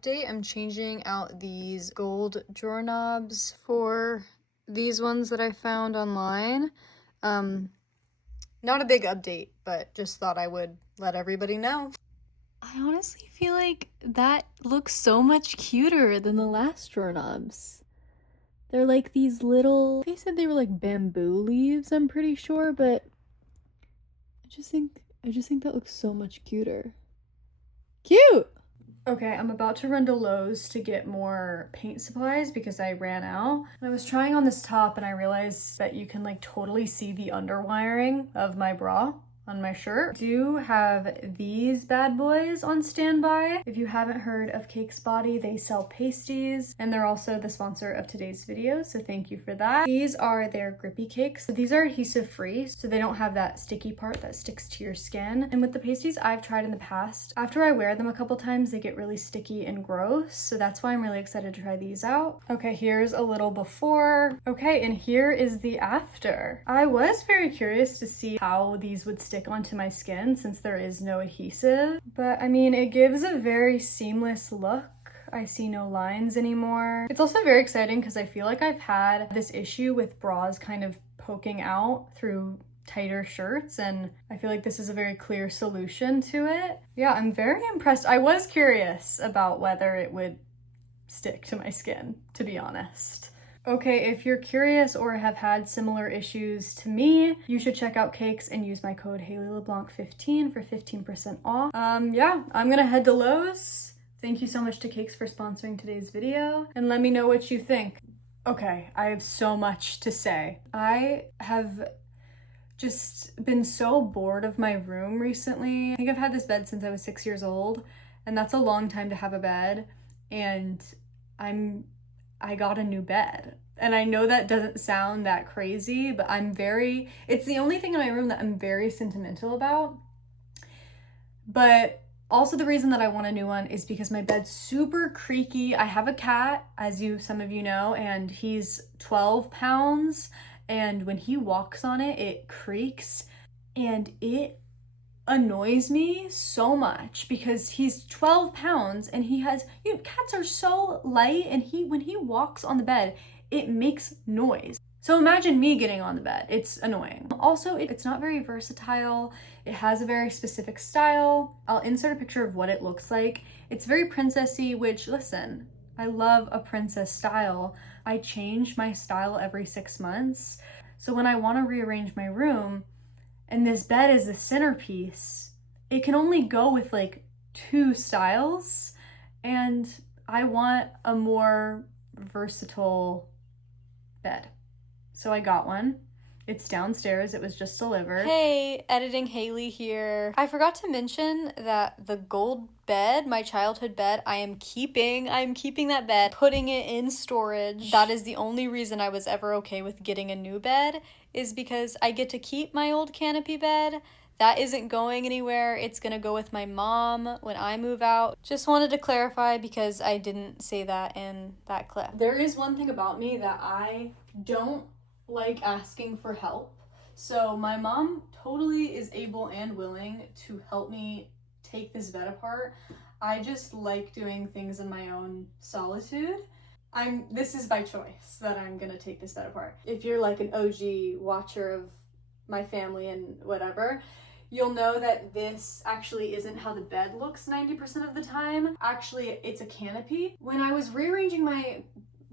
update. I'm changing out these gold drawer knobs for these ones that I found online. Not a big update, but just thought I would let everybody know. I honestly feel like that looks so much cuter than the last drawer knobs. They're like these little, they said they were like bamboo leaves, I'm pretty sure, but I just think that looks so much cuter. Cute! Okay, I'm about to run to Lowe's to get more paint supplies because I ran out. And I was trying on this top and I realized that you can like totally see the underwiring of my bra on my shirt. I do have these bad boys on standby. If you haven't heard of Cakes Body, they sell pasties and they're also the sponsor of today's video, so thank you for that. These are their grippy cakes. So these are adhesive free, so they don't have that sticky part that sticks to your skin. And with the pasties I've tried in the past, after I wear them a couple times, they get really sticky and gross. So that's why I'm really excited to try these out. Okay, here's a little before. Okay, and here is the after. I was very curious to see how these would stick onto my skin since there is no adhesive, but I mean, it gives a very seamless look. I see no lines anymore. It's also very exciting because I feel like I've had this issue with bras kind of poking out through tighter shirts, and I feel like this is a very clear solution to it. Yeah, I'm very impressed. I was curious about whether it would stick to my skin, to be honest. Okay, if you're curious or have had similar issues to me, you should check out Cakes and use my code Hayley LeBlanc 15 for 15% off. Yeah, I'm gonna head to Lowe's. Thank you so much to Cakes for sponsoring today's video, and let me know what you think. Okay, I have so much to say. I have just been so bored of my room recently. I think I've had this bed since I was 6 years old, and that's a long time to have a bed, and I got a new bed. And I know that doesn't sound that crazy, but it's the only thing in my room that I'm very sentimental about. But also the reason that I want a new one is because my bed's super creaky. I have a cat, as some of you know, and he's 12 pounds. And when he walks on it, it creaks, and it annoys me so much because he's 12 pounds and cats are so light, and when he walks on the bed, it makes noise. So imagine me getting on the bed. It's annoying. Also, it's not very versatile. It has a very specific style. I'll insert a picture of what it looks like. It's very princessy, which, listen, I love a princess style. I change my style every 6 months. So when I want to rearrange my room, and this bed is the centerpiece, it can only go with like 2 styles, and I want a more versatile bed. So I got one. It's downstairs. It was just delivered. Hey, editing Hayley here. I forgot to mention that the gold bed, my childhood bed, I'm keeping that bed, putting it in storage. That is the only reason I was ever okay with getting a new bed, is because I get to keep my old canopy bed. That isn't going anywhere. It's gonna go with my mom when I move out. Just wanted to clarify because I didn't say that in that clip. There is one thing about me that I don't like asking for help. So my mom totally is able and willing to help me take this bed apart. I just like doing things in my own solitude. This is by choice that I'm gonna take this bed apart. If you're like an OG watcher of my family and whatever, you'll know that this actually isn't how the bed looks 90% of the time. Actually, it's a canopy. When I was rearranging my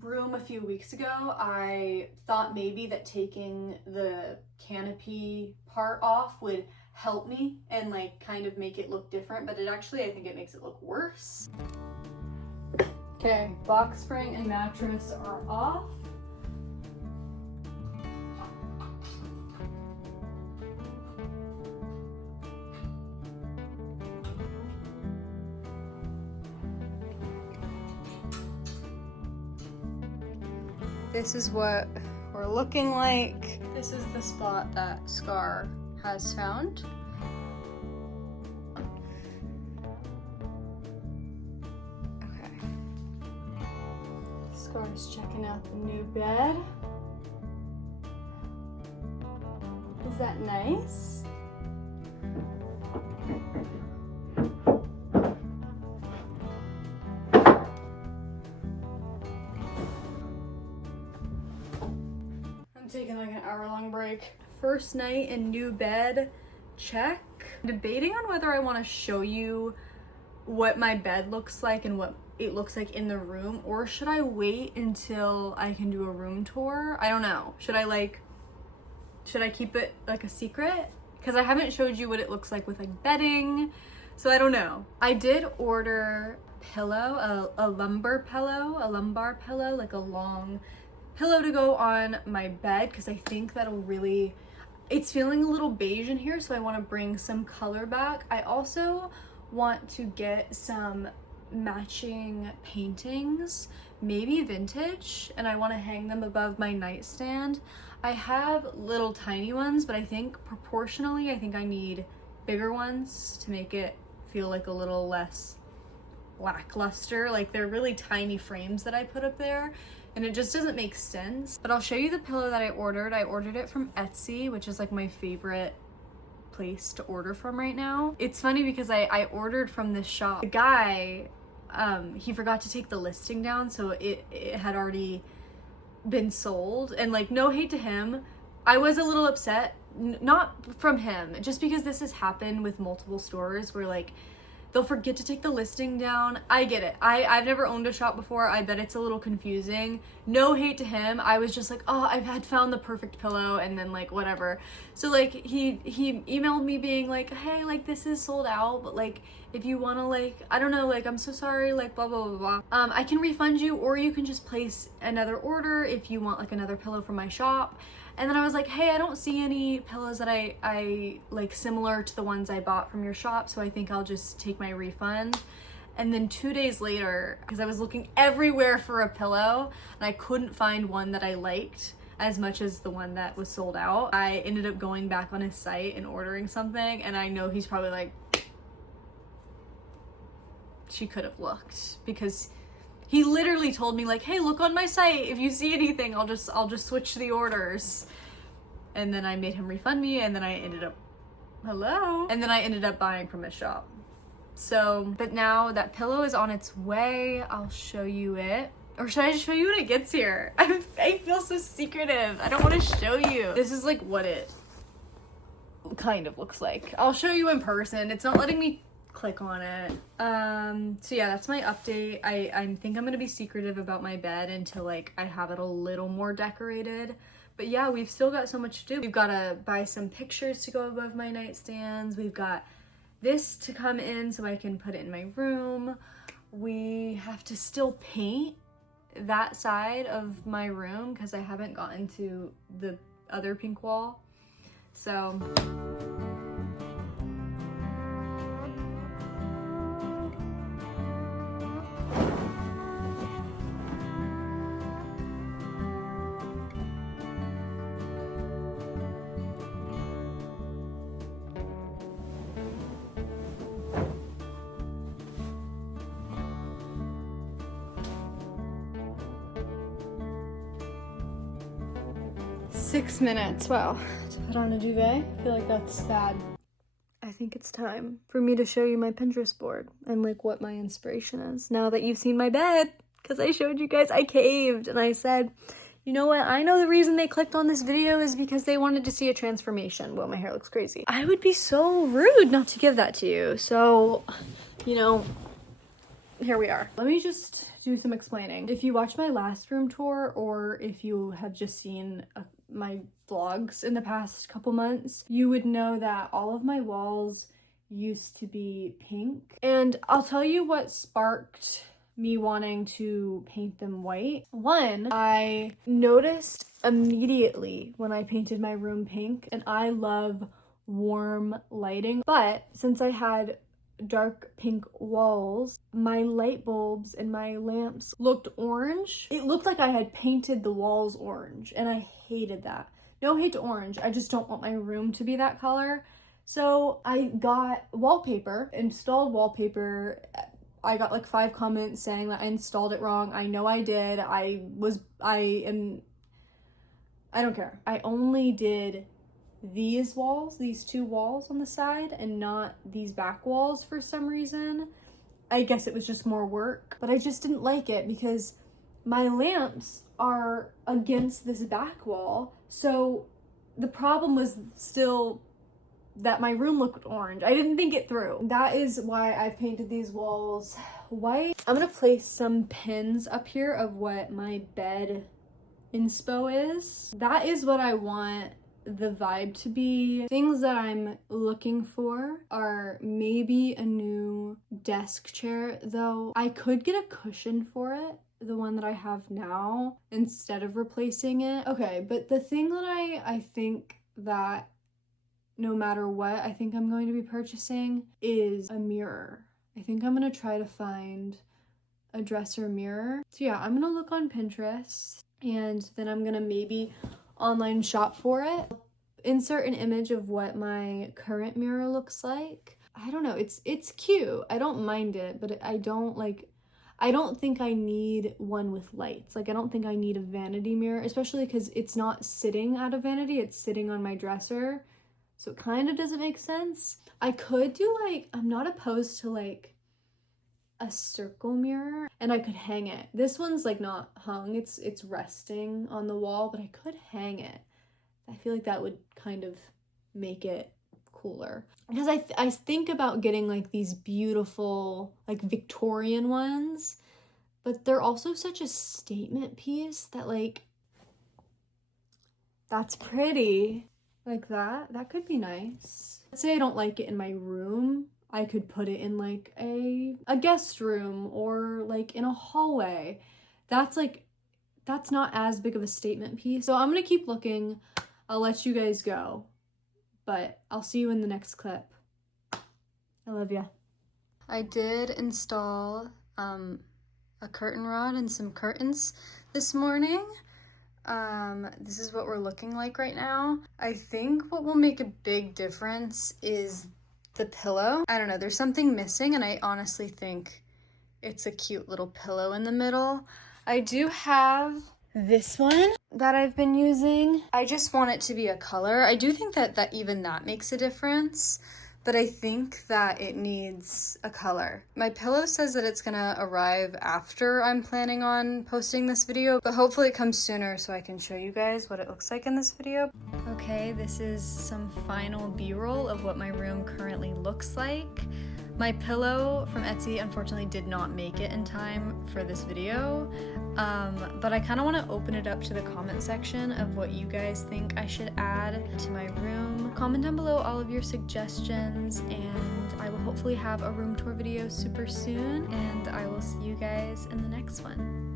room a few weeks ago, I thought maybe that taking the canopy part off would help me and like kind of make it look different, but I think it makes it look worse. Okay, box spring and mattress are off. This is what we're looking like. This is the spot that Scar has found. Okay. Scar's checking out the new bed. Is that nice? hour-long break. First night in new bed, check. I'm debating on whether I want to show you what my bed looks like and what it looks like in the room, or should I wait until I can do a room tour? I don't know. Should I keep it like a secret? Because I haven't showed you what it looks like with like bedding, so I don't know. I did order pillow, a lumbar pillow, like a long pillow to go on my bed, because I think that'll really, it's feeling a little beige in here, so I want to bring some color back. I also want to get some matching paintings, maybe vintage, and I want to hang them above my nightstand. I have little tiny ones, but I think proportionally, I think I need bigger ones to make it feel like a little less lackluster. Like, they're really tiny frames that I put up there, and it just doesn't make sense. But I'll show you the pillow that I ordered. I ordered it from Etsy, which is like my favorite place to order from right now. It's funny because I ordered from this shop. The guy, he forgot to take the listing down, so it had already been sold, and like, no hate to him, I was a little upset, not from him, just because this has happened with multiple stores where like they'll forget to take the listing down. I get it. I've never owned a shop before. I bet it's a little confusing. No hate to him. I was just like, oh, I've had found the perfect pillow, and then like whatever. So like he emailed me being like, hey, like this is sold out, but like if you want to, like, I don't know, like I'm so sorry, like blah blah blah blah. I can refund you, or you can just place another order if you want like another pillow from my shop. And then I was like, hey, I don't see any pillows that I like similar to the ones I bought from your shop, so I think I'll just take my refund. And then 2 days later, because I was looking everywhere for a pillow and I couldn't find one that I liked as much as the one that was sold out, I ended up going back on his site and ordering something, and I know he's probably like, she could have looked, because he literally told me like, hey, look on my site. If you see anything, I'll just switch the orders. And then I made him refund me, and then I ended up, And then I ended up buying from his shop. So, but now that pillow is on its way. I'll show you it. Or should I just show you when it gets here? I feel so secretive. I don't want to show you. This is like what it kind of looks like. I'll show you in person. It's not letting me click on it. So yeah, that's my update. I think I'm gonna be secretive about my bed until like I have it a little more decorated. But yeah, we've still got so much to do. We've got to buy some pictures to go above my nightstands. We've got this to come in so I can put it in my room. We have to still paint that side of my room because I haven't gotten to the other pink wall. So $6 minutes, wow, to put on a duvet. I feel like that's bad. I think it's time for me to show you my Pinterest board and like what my inspiration is now that you've seen my bed, because I showed you guys, I caved and I said, you know what, I know the reason they clicked on this video is because they wanted to see a transformation. Well, my hair looks crazy. I would be so rude not to give that to you. So, you know, here we are. Let me just do some explaining. If you watched my last room tour, or if you have just seen my vlogs in the past couple months, you would know that all of my walls used to be pink. And I'll tell you what sparked me wanting to paint them white. One, I noticed immediately when I painted my room pink, and I love warm lighting, but since I had dark pink walls, my light bulbs and my lamps looked orange. It looked like I had painted the walls orange, and I hated that. No hate to orange, I just don't want my room to be that color. So I got wallpaper, installed wallpaper. I got like 5 comments saying that I installed it wrong. I know I did. I don't care. I only did these walls, these 2 walls on the side, and not these back walls for some reason. I guess it was just more work, but I just didn't like it because my lamps are against this back wall. So the problem was still that my room looked orange. I didn't think it through. That is why I've painted these walls white. I'm gonna place some pins up here of what my bed inspo is. That is what I want the vibe to be. Things that I'm looking for are maybe a new desk chair, though I could get a cushion for it, the one that I have now, instead of replacing it. Okay, but the thing that I think that no matter what, I think I'm going to be purchasing is a mirror. I think I'm gonna try to find a dresser mirror. So yeah, I'm gonna look on Pinterest and then I'm gonna maybe online shop for it. Insert an image of what my current mirror looks like. I don't know, it's cute. I don't mind it, but I don't think I need one with lights. Like, I don't think I need a vanity mirror, especially because it's not sitting at a vanity, it's sitting on my dresser. So it kind of doesn't make sense. I could do like, I'm not opposed to like a circle mirror and I could hang it. This one's like not hung, it's resting on the wall, but I could hang it. I feel like that would kind of make it cooler. Because I think about getting like these beautiful like Victorian ones, but they're also such a statement piece that like, that's pretty. Like that could be nice. Let's say I don't like it in my room, I could put it in like a guest room or like in a hallway. That's not as big of a statement piece. So I'm gonna keep looking. I'll let you guys go, but I'll see you in the next clip. I love ya. I did install a curtain rod and some curtains this morning. This is what we're looking like right now. I think what will make a big difference is the pillow. I don't know, there's something missing and I honestly think it's a cute little pillow in the middle. I do have this one that I've been using. I just want it to be a color. I do think that even that makes a difference, but I think that it needs a color. My pillow says that it's gonna arrive after I'm planning on posting this video, but hopefully it comes sooner so I can show you guys what it looks like in this video. Okay, this is some final B-roll of what my room currently looks like. My pillow from Etsy unfortunately did not make it in time for this video, but I kind of want to open it up to the comment section of what you guys think I should add to my room. Comment down below all of your suggestions, and I will hopefully have a room tour video super soon, and I will see you guys in the next one.